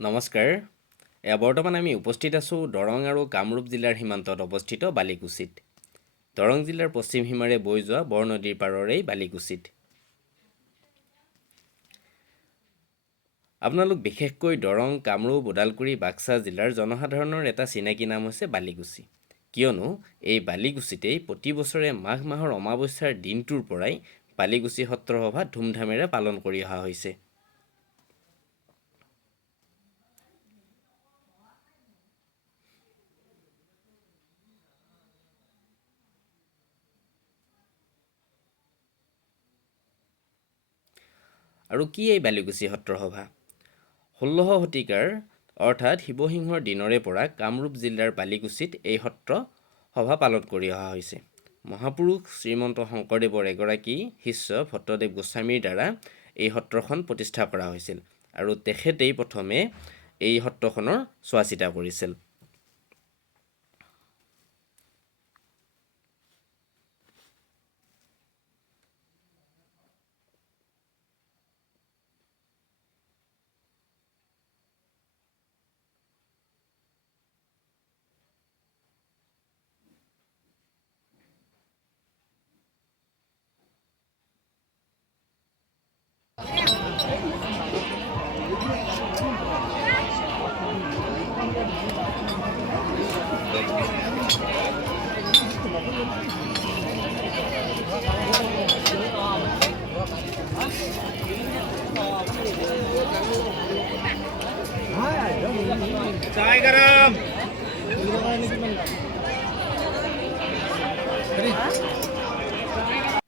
নমস্কাৰ। বৰ্তমান আমি উপস্থিত আছোঁ দৰং আৰু কামৰূপ জিলাৰ সীমান্তত অৱস্থিত বালিকুছিত। দৰং জিলাৰ পশ্চিম সীমাৰে বৈ যোৱা বৰনদীৰ পাৰৰ এই বালিকুছিত। আপোনালোক বিশেষকৈ দৰং, কামৰূপ, ওদালগুৰি, বাক্সা জিলাৰ জনসাধাৰণৰ এটা চিনাকি নাম হৈছে বালিকুছি। কিয়নো এই বালিকুছিতেই প্ৰতি বছৰে মাঘ মাহৰ অমাৱস্যাৰ দিনটোৰ পৰাই বালিকুছি সত্ৰ সভা ধুমধামেৰে পালন কৰি অহা হৈছে। আৰু কি এই বালিকুছি সত্ৰ সভা? 16শ শতিকাৰ অৰ্থাৎ শিৱসিংহৰ দিনৰে পৰা কামৰূপ জিলাৰ বালিকুছিত এই সত্ৰ সভা পালন কৰি অহা হৈছে। মহাপুৰুষ শ্ৰীমন্ত শংকৰদেৱৰ এগৰাকী শিষ্য ভট্টদেৱ গোস্বামীৰ দ্বাৰা এই সত্ৰখন প্ৰতিষ্ঠা কৰা হৈছিল আৰু তেখেতেই প্ৰথমে এই সত্ৰখনৰ চোৱা চিতা কৰিছিল।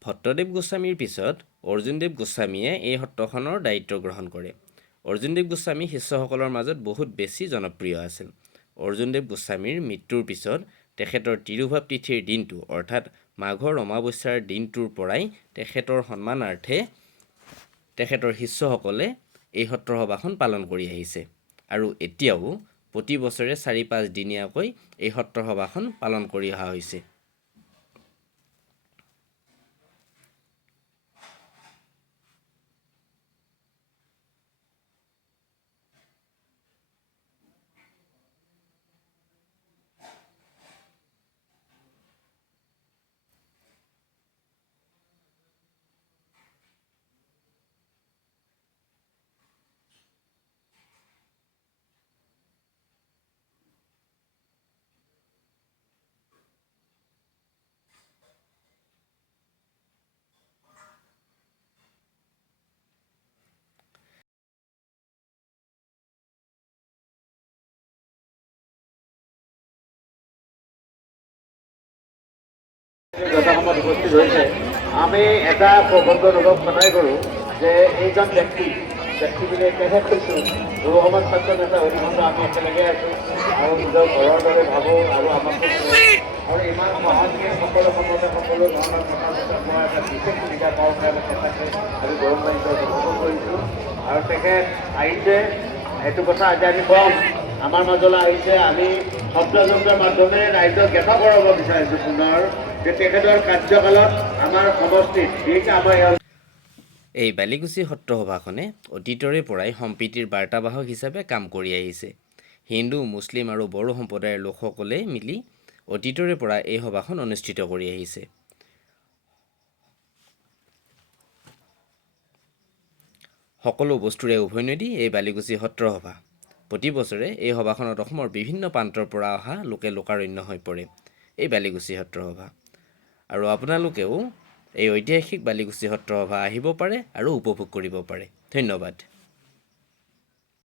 ভট্টদেৱ গোস্বামীৰ পিছত অৰ্জুনদেৱ গোস্বামীয়ে এই সত্ৰখনৰ দায়িত্ব গ্ৰহণ কৰে। অৰ্জুনদেৱ গোস্বামী শিষ্যসকলৰ মাজত বহুত বেছি জনপ্ৰিয় আছিল। অৰ্জুনদেৱ গোস্বামীৰ মৃত্যুৰ পিছত তেখেতৰ তিৰুভাৱ তিথিৰ দিনটো অৰ্থাৎ মাঘৰ অমাৱস্যাৰ দিনটোৰ পৰাই তেখেতৰ সন্মানাৰ্থে তেখেতৰ শিষ্যসকলে এই সত্ৰ সভাখন পালন কৰি আহিছে আৰু এতিয়াও প্ৰতি বছৰে 4-5 দিনীয়াকৈ এই সত্ৰ সভাখন পালন কৰি অহা হৈছে। যথাসমত উপস্থিত হৈছে আমি এটা প্ৰবন্ধ অনুভৱ সদায় কৰোঁ যে এইজন ব্যক্তিবিলে এতিয়াহে কৈছোঁ যুৱ সমাজ ছাত্ৰ নেতা অধিবন্ধ আমি একেলগে আছোঁ আৰু নিজৰ ঘৰৰ দৰে ভাবোঁ আৰু আমাক আৰু ইমান সহজে সকলো সময়তে সকলো ধৰণৰ কথা মই এটা বিশেষ সুবিধা পাওঁ কাৰণে তেখেতে আমি গৌৰৱ অনুভৱ কৰিছোঁ আৰু তেখেত আহিছে সেইটো কথা আজি আমি কম আমাৰ মাজলৈ আহিছে। আমি শব্দযন্ত্ৰৰ মাধ্যমেৰে ৰাইজক জ্ঞাত কৰাব বিচাৰিছোঁ পুনৰ যে তেখেতৰ কাৰ্যকালত আমাৰ সমষ্টিত এই বালিকুছি সত্ৰ সভাখনে অতীতৰে পৰাই সম্প্ৰীতিৰ বাৰ্তাবাহক হিচাপে কাম কৰি আহিছে। হিন্দু, মুছলিম আৰু বড়ো সম্প্ৰদায়ৰ লোকসকলে মিলি অতীতৰে পৰা এই সভাখন অনুষ্ঠিত কৰি আহিছে। সকলো বস্তুৰে উভৈনদী এই বালিকুছি সত্ৰ সভা। প্ৰতি বছৰে এই সভাখনত অসমৰ বিভিন্ন প্ৰান্তৰ পৰা অহা লোকে লোকাৰণ্য হৈ পৰে এই বালিকুছি সত্ৰ সভা। আৰু আপোনালোকেও এই ঐতিহাসিক বালিকুছি সত্ৰ সভা আহিব পাৰে আৰু উপভোগ কৰিব পাৰে। ধন্যবাদ।